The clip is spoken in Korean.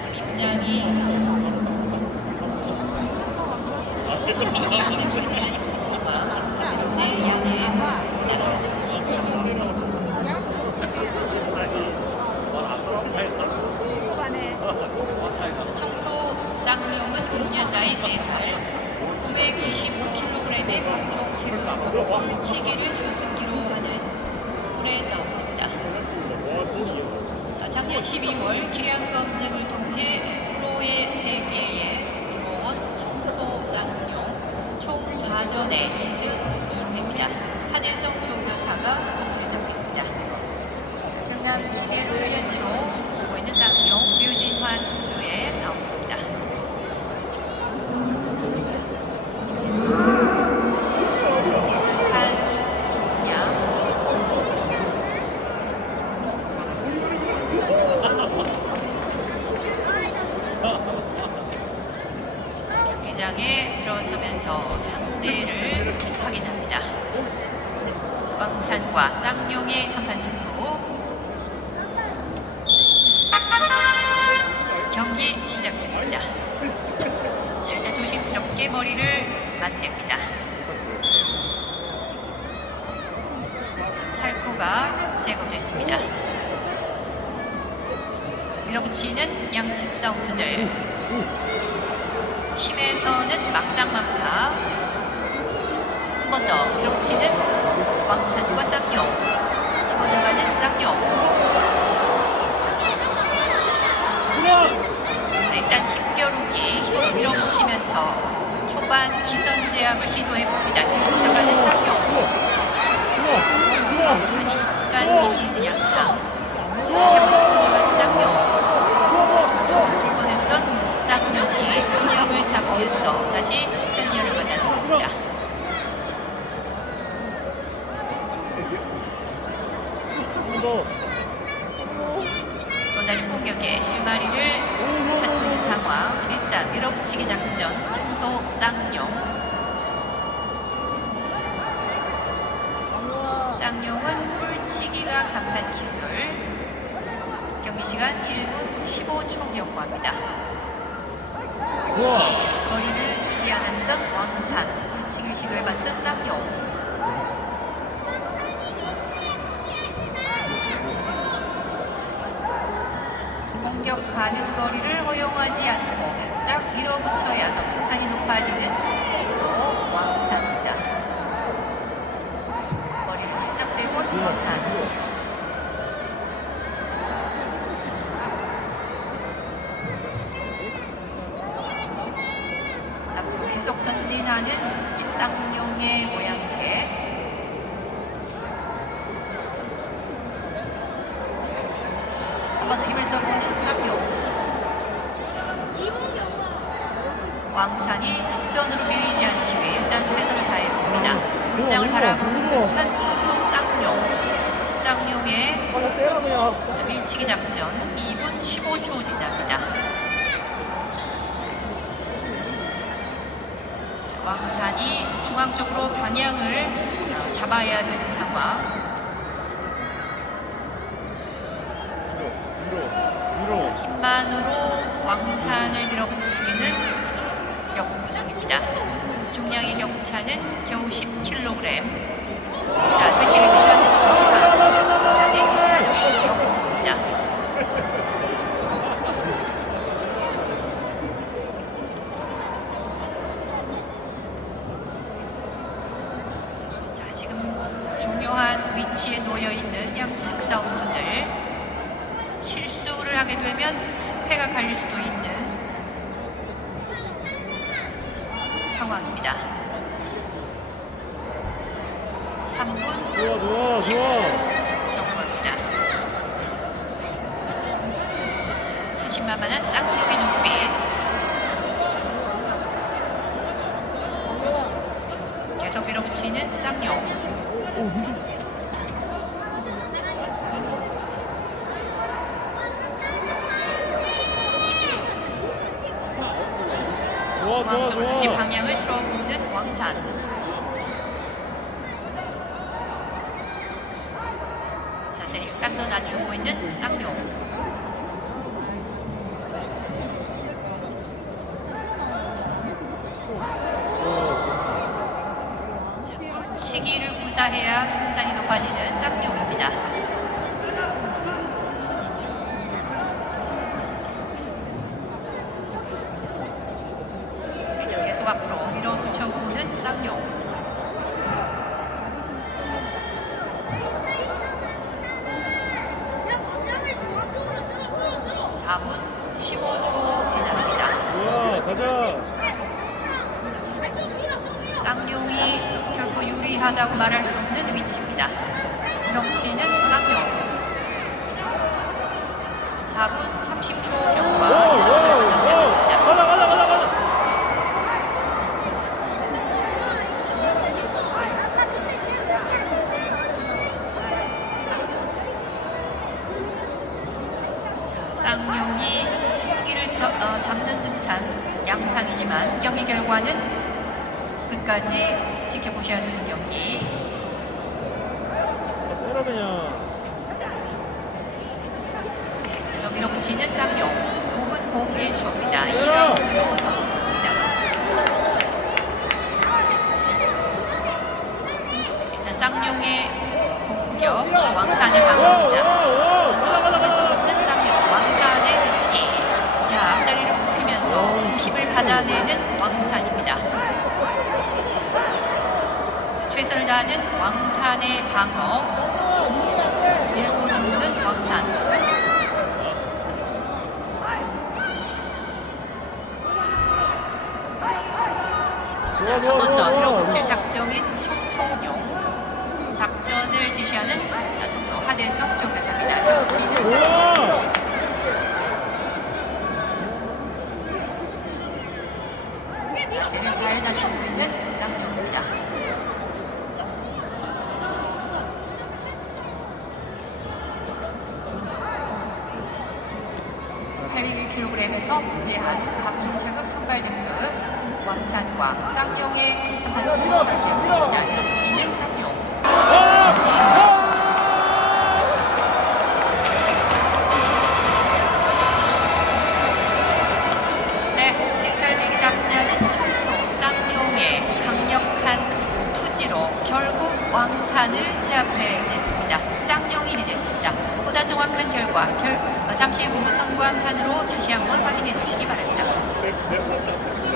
지금 입장이 청소 쌍용은 금년 나이 3살 925kg의 각종 체급으로 홀치기를 주특기로 하는 옥불의 싸움입니다. 자, 작년 12월 기량 검증을 통해 프로의 세계에 들어온 청소 쌍용 총 4전의 2승 2패입니다. 한혜성 조교사가 공을 잡겠습니다. 경남 기대를 현지로 들어서면서 상대를 확인합니다. 왕산과 쌍용의 한판 승부 경기 시작됐습니다. 자, 일단 조심스럽게 머리를 맞댑니다. 살코가 제거됐습니다. 밀어붙이는 양측 선수들 힘에서는 막상막하. 한 번 더. 밀어붙이는 왕산과 쌍용. 치고 들어가는 쌍용. 자 일단 힘겨루기 힘으로 밀어붙이면서 초반 기선 제압을 시도해봅니다 밀고 들어가는 쌍용 왕산이 약간 밀리는 양상 다시 한번 치고 들어가는 쌍용 자 좌측 들 뻔했던 쌍용이 균형을 잡으면서 다시 전열을 받아냈습니다 또 다른 공격에 실마리를 찾고 있는 상황. 일단 밀어붙이기 작전 청소 쌍용. 쌍용은 뿔치기가 강한 기술. 경기 시간 1분 15초 경과합니다. 뿔치기 거리를 주지 않았던 왕산. 뿔치기를 시도해봤던 쌍용 공격 가능 거리를 허용하지 않고 바짝 밀어붙여야 더 승산이 높아지는 소 왕산입니다. 머리를 살짝 대본 왕산. 앞으로 계속 전진하는 이 쌍용의 모양새. 한번더 힘을 써보는 쌍용. 왕산이 직선으로 밀리지 않기 위해 일단 최선을 다해봅니다. 밑장을 바라보는 듯한 청송 쌍용. 쌍용의 밀치기 작전 2분 15초 지납니다. 자, 왕산이 중앙 쪽으로 방향을 어, 잡아야 되는 상황. 힘만으로 왕산을 밀어붙이기는 역부족입니다. 중량의 격차는 겨우 10kg. 자, 퇴치를 시도하는 왕산. 왕산의 기술적인 역부입니다. 자, 지금 중요한 위치에 놓여 있는 양측 선수들. 실수 를 하게 되면 승패가 갈릴 수도 있는 상황입니다. 3분 좋아 좋아 10초 좋아 경과입니다. 자, 자신만만한 쌍욕의 눈빛. 계속 밀어붙이는 쌍욕. 중앙쪽 다시 어, 어. 방향을 들어보는 왕산. 자세 약간 더 낮추고 있는 우상용. 치기를 구사해야 승산이 높아지는 쌍용입니다. 4분 15초 지납니다. 좋아, 가자. 쌍용이 결코 유리하다고 말할 수 없는 위치입니다. 경치는 쌍용. 4분 30초 오, 오, 경과 결과는 끝까지 지켜보셔야 되는 경기. 그래서 밀어붙이는 쌍용 5분 01초입니다. 2라운드로 접어들었습니다. 일단 쌍용의 공격, 왕산의 오, 방어입니다. 쌍용, 왕산의. 자, 앞다리를 굽히면서 힘을 받아내는 왕산입니다. 자, 최선을 다하는 왕산의 방어. 밀고 들어오는 왕산. 좋아, 한 좋아, 번더 좋아, 밀어붙일 좋아. 작정인 청소용 작전을 지시하는 자, 청소 하대성 조교사입니다. 자세를 잘 낮추고 있는 81kg에서 무제한 감중 체급 선발 등급 왕산과 쌍용의 한판 승부가 발생하고 있습니다. 밀어붙이는 쌍용. 아! 네, 강력한 투지로 결국 왕산을 제압해 냈습니다. 정확한 결과 결, 어, 잠시 후 공부 전광판으로 다시 한번 확인해 주시기 바랍니다. 내- 내-